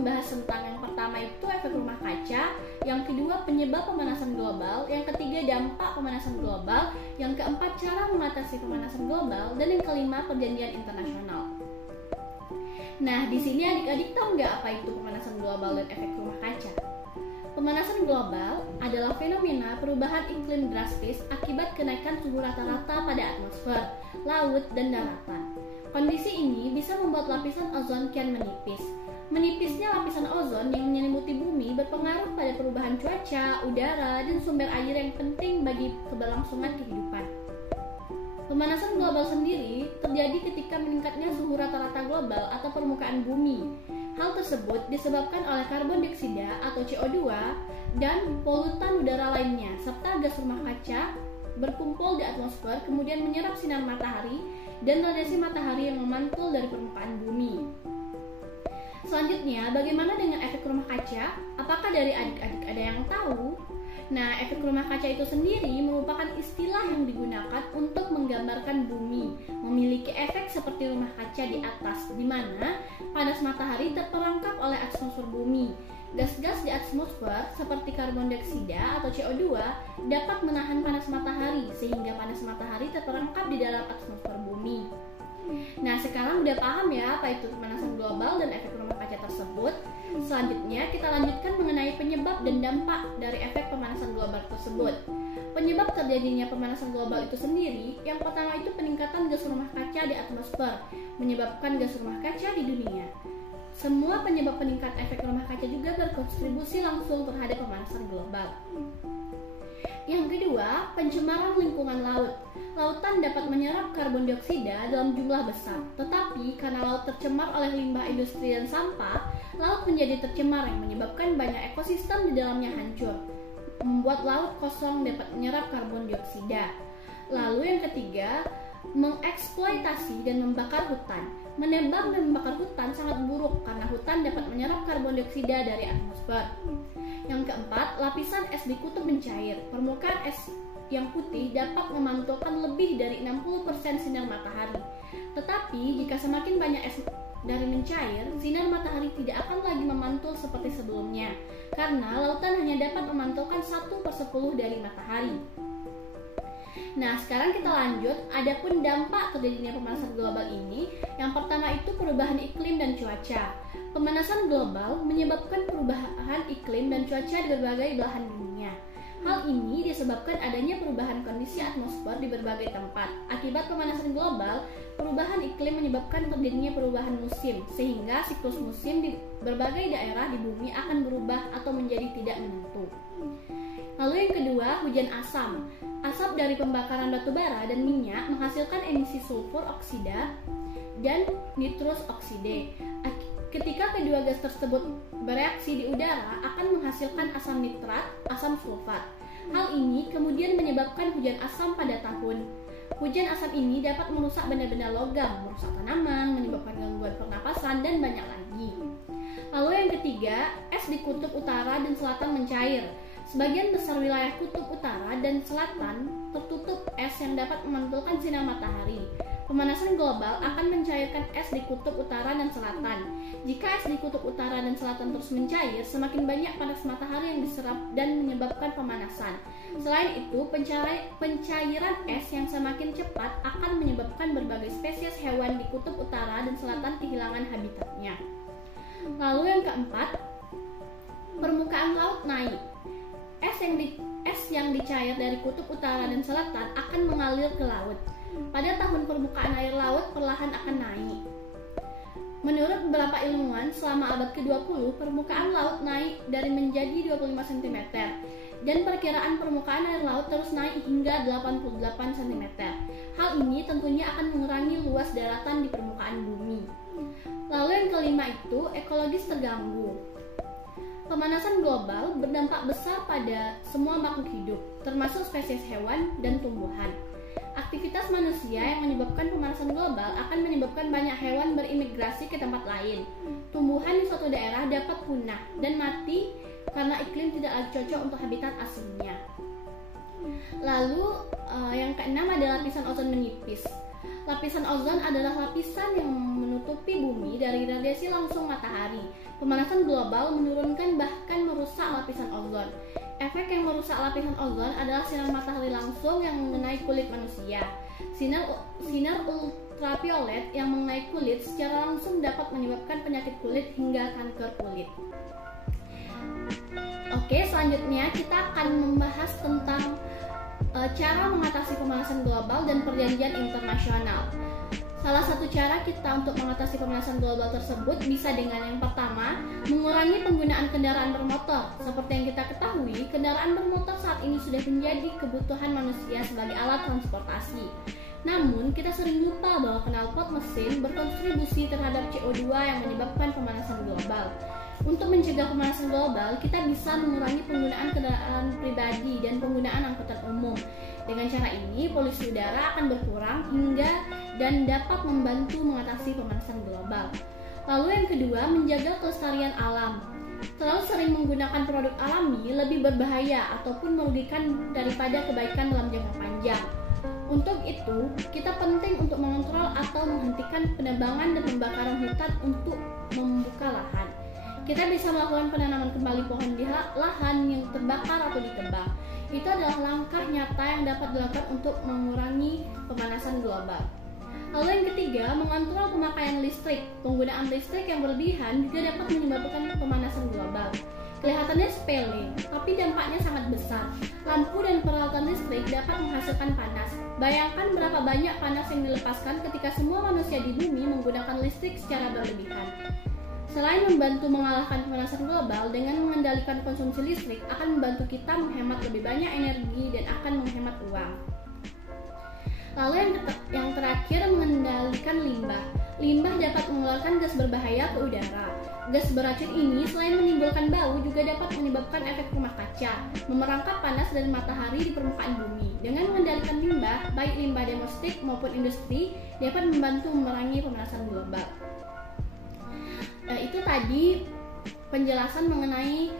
membahas tentang yang pertama itu efek rumah kaca, yang kedua penyebab pemanasan global, yang ketiga dampak pemanasan global, yang keempat cara mengatasi pemanasan global, dan yang kelima perjanjian internasional. Nah, di sini adik-adik tahu nggak apa itu pemanasan global dan efek rumah kaca? Pemanasan global adalah fenomena perubahan iklim drastis akibat kenaikan suhu rata-rata pada atmosfer, laut, dan daratan. Kondisi ini bisa membuat lapisan ozon kian menipis. Menipisnya lapisan ozon yang menyelimuti bumi berpengaruh pada perubahan cuaca, udara, dan sumber air yang penting bagi keberlangsungan kehidupan. Pemanasan global sendiri terjadi ketika meningkatnya suhu rata-rata global atau permukaan bumi. Hal tersebut disebabkan oleh karbon dioksida atau CO2 dan polutan udara lainnya, serta gas rumah kaca berkumpul di atmosfer kemudian menyerap sinar matahari dan radiasi matahari yang memantul dari permukaan bumi. Selanjutnya, bagaimana dengan efek rumah kaca? Apakah dari adik-adik ada yang tahu? Nah, efek rumah kaca itu sendiri merupakan istilah yang digunakan untuk menggambarkan bumi memiliki efek seperti rumah kaca di atas, di mana panas matahari terperangkap oleh atmosfer bumi. Gas-gas di atmosfer seperti karbon dioksida atau CO2 dapat menahan panas matahari sehingga panas matahari terperangkap di dalam atmosfer bumi. Nah, sekarang udah paham ya apa itu pemanasan global dan efek rumah kaca tersebut. Selanjutnya kita lanjutkan mengenai penyebab dan dampak dari efek pemanasan global tersebut. Penyebab terjadinya pemanasan global itu sendiri, yang pertama itu peningkatan gas rumah kaca di atmosfer, menyebabkan gas rumah kaca di dunia. Semua penyebab peningkat efek rumah kaca juga berkontribusi langsung terhadap pemanasan global. Yang kedua, pencemaran lingkungan laut. Lautan dapat menyerap karbon dioksida dalam jumlah besar, tetapi karena laut tercemar oleh limbah industri dan sampah, laut menjadi tercemar yang menyebabkan banyak ekosistem di dalamnya hancur, membuat laut kosong dapat menyerap karbon dioksida. Lalu yang ketiga, mengeksploitasi dan membakar hutan. Menebang dan membakar hutan sangat buruk karena hutan dapat menyerap karbon dioksida dari atmosfer. Yang keempat, lapisan es di kutub mencair. Permukaan es yang putih dapat memantulkan lebih dari 60% sinar matahari. Tetapi jika semakin banyak es dari mencair, sinar matahari tidak akan lagi memantul seperti sebelumnya, karena lautan hanya dapat memantulkan 1/10 dari matahari. Nah, sekarang kita lanjut. Adapun dampak terjadinya pemanasan global ini, yang pertama itu perubahan iklim dan cuaca. Pemanasan global menyebabkan perubahan iklim dan cuaca di berbagai belahan dunia. Hal ini disebabkan adanya perubahan kondisi atmosfer di berbagai tempat. Akibat pemanasan global, perubahan iklim menyebabkan terjadinya perubahan musim, sehingga siklus musim di berbagai daerah di bumi akan berubah atau menjadi tidak menentu. Lalu yang kedua, hujan asam. Asap dari pembakaran batu bara dan minyak menghasilkan emisi sulfur oksida dan nitrous oksida. Ketika kedua gas tersebut bereaksi di udara akan menghasilkan asam nitrat, asam sulfat. Hal ini kemudian menyebabkan hujan asam pada tahun. Hujan asam ini dapat merusak benda-benda logam, merusak tanaman, menyebabkan gangguan pernapasan, dan banyak lagi. Lalu yang ketiga, es di kutub utara dan selatan mencair. Sebagian besar wilayah kutub utara dan selatan tertutup es yang dapat memantulkan sinar matahari. Pemanasan global akan mencairkan es di kutub utara dan selatan. Jika es di kutub utara dan selatan terus mencair, semakin banyak panas matahari yang diserap dan menyebabkan pemanasan. Selain itu, pencairan es yang semakin cepat akan menyebabkan berbagai spesies hewan di kutub utara dan selatan kehilangan habitatnya. Lalu yang keempat, permukaan laut naik. Es yang dicair dari kutub utara dan selatan akan mengalir ke laut. Pada tahun permukaan air laut perlahan akan naik. Menurut beberapa ilmuwan, selama abad ke-20, permukaan laut naik dari menjadi 25 cm dan perkiraan permukaan air laut terus naik hingga 88 cm. Hal ini tentunya akan mengurangi luas daratan di permukaan bumi. Lalu yang kelima itu, ekologis terganggu. Pemanasan global berdampak besar pada semua makhluk hidup, termasuk spesies hewan dan tumbuhan. Aktivitas manusia yang menyebabkan pemanasan global akan menyebabkan banyak hewan berimigrasi ke tempat lain. Tumbuhan di suatu daerah dapat punah dan mati karena iklim tidak lagi cocok untuk habitat aslinya. Lalu yang keenam adalah lapisan ozon menipis. Lapisan ozon adalah lapisan yang menutupi bumi dari radiasi langsung matahari. Pemanasan global menurunkan bahkan merusak lapisan ozon. Efek yang merusak lapisan ozon adalah sinar matahari langsung yang mengenai kulit manusia. Sinar ultraviolet yang mengenai kulit secara langsung dapat menyebabkan penyakit kulit hingga kanker kulit. Oke, selanjutnya kita akan membahas tentang cara mengatasi pemanasan global dan perjanjian internasional. Salah satu cara kita untuk mengatasi pemanasan global tersebut bisa dengan yang pertama, mengurangi penggunaan kendaraan bermotor. Seperti yang kita ketahui, kendaraan bermotor saat ini sudah menjadi kebutuhan manusia sebagai alat transportasi. Namun, kita sering lupa bahwa knalpot mesin berkontribusi terhadap CO2 yang menyebabkan pemanasan global. Untuk mencegah pemanasan global, kita bisa mengurangi penggunaan kendaraan pribadi dan penggunaan angkutan umum. Dengan cara ini, polusi udara akan berkurang dan dapat membantu mengatasi pemanasan global. Lalu yang kedua, menjaga kelestarian alam. Terlalu sering menggunakan produk alami lebih berbahaya ataupun merugikan daripada kebaikan dalam jangka panjang. Untuk itu, kita penting untuk mengontrol atau menghentikan penebangan dan pembakaran hutan untuk membuka lahan. Kita bisa melakukan penanaman kembali pohon di lahan yang terbakar atau ditebang. Itu adalah langkah nyata yang dapat dilakukan untuk mengurangi pemanasan global. Lalu yang ketiga, mengontrol pemakaian listrik. Penggunaan listrik yang berlebihan juga dapat menyebabkan pemanasan global. Kelihatannya sepele, tapi dampaknya sangat besar. Lampu dan peralatan listrik dapat menghasilkan panas. Bayangkan berapa banyak panas yang dilepaskan ketika semua manusia di bumi menggunakan listrik secara berlebihan. Selain membantu mengalahkan pemanasan global, dengan mengendalikan konsumsi listrik akan membantu kita menghemat lebih banyak energi dan akan menghemat uang. Lalu yang terakhir, mengendalikan limbah. Limbah dapat mengeluarkan gas berbahaya ke udara. Gas beracun ini selain menimbulkan bau juga dapat menyebabkan efek rumah kaca, memerangkap panas dari matahari di permukaan bumi. Dengan mengendalikan limbah, baik limbah domestik maupun industri, dapat membantu memerangi pemanasan global. Itu tadi penjelasan mengenai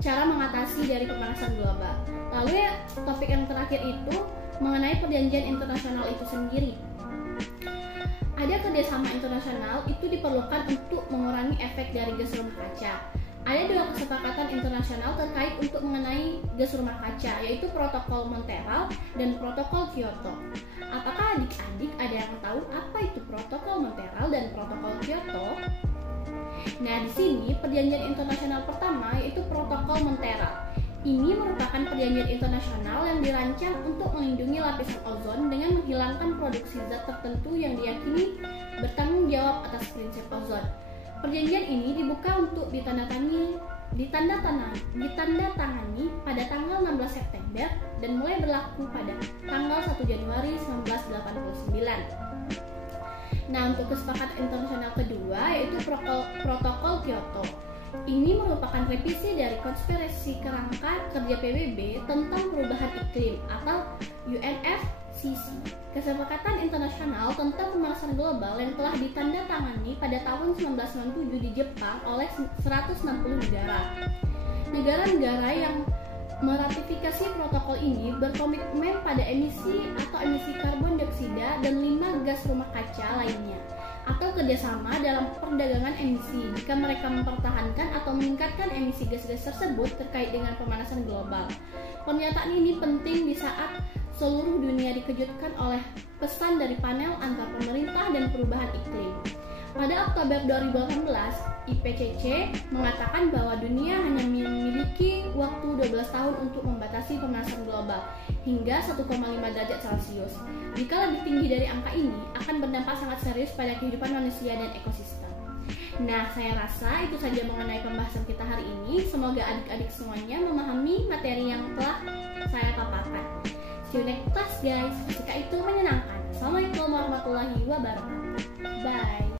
cara mengatasi dari pemanasan global. Lalu ya, topik yang terakhir itu mengenai perjanjian internasional itu sendiri. Ada kerjasama internasional itu diperlukan untuk mengurangi efek dari gas rumah kaca. Ada dua kesepakatan internasional terkait untuk mengenai gas rumah kaca, yaitu Protokol Montreal dan Protokol Kyoto. Apakah adik-adik ada yang tahu apa itu Protokol Montreal dan Protokol Kyoto? Nah, di sini perjanjian internasional pertama yaitu Protokol Montreal. Ini merupakan perjanjian internasional yang dirancang untuk melindungi lapisan ozon dengan menghilangkan produksi zat tertentu yang diyakini bertanggung jawab atas prinsip ozon. Perjanjian ini dibuka untuk ditandatangani pada tanggal 16 September dan mulai berlaku pada tanggal 1 Januari 1989. Nah, untuk kesepakatan internasional kedua yaitu Protokol Kyoto. Ini merupakan revisi dari Konferensi Kerangka Kerja PBB tentang Perubahan Iklim atau UNFCCC. Kesepakatan internasional tentang pemanasan global yang telah ditandatangani pada tahun 1997 di Jepang oleh 160 negara. Negara-negara yang meratifikasi protokol ini berkomitmen pada emisi karbon dioksida dan 5 gas rumah kaca lainnya, atau kerjasama dalam perdagangan emisi jika mereka mempertahankan atau meningkatkan emisi gas-gas tersebut terkait dengan pemanasan global. Pernyataan ini penting di saat seluruh dunia dikejutkan oleh pesan dari panel antar pemerintah dan perubahan iklim. Pada Oktober 2018, IPCC mengatakan bahwa dunia hanya memiliki waktu 12 tahun untuk membatasi pemanasan global hingga 1,5 derajat Celcius. Jika lebih tinggi dari angka ini, akan berdampak sangat serius pada kehidupan manusia dan ekosistem. Nah, saya rasa itu saja mengenai pembahasan kita hari ini. Semoga adik-adik semuanya memahami materi yang telah saya paparkan. See you next class guys. Jika itu menyenangkan. Assalamualaikum warahmatullahi wabarakatuh. Bye.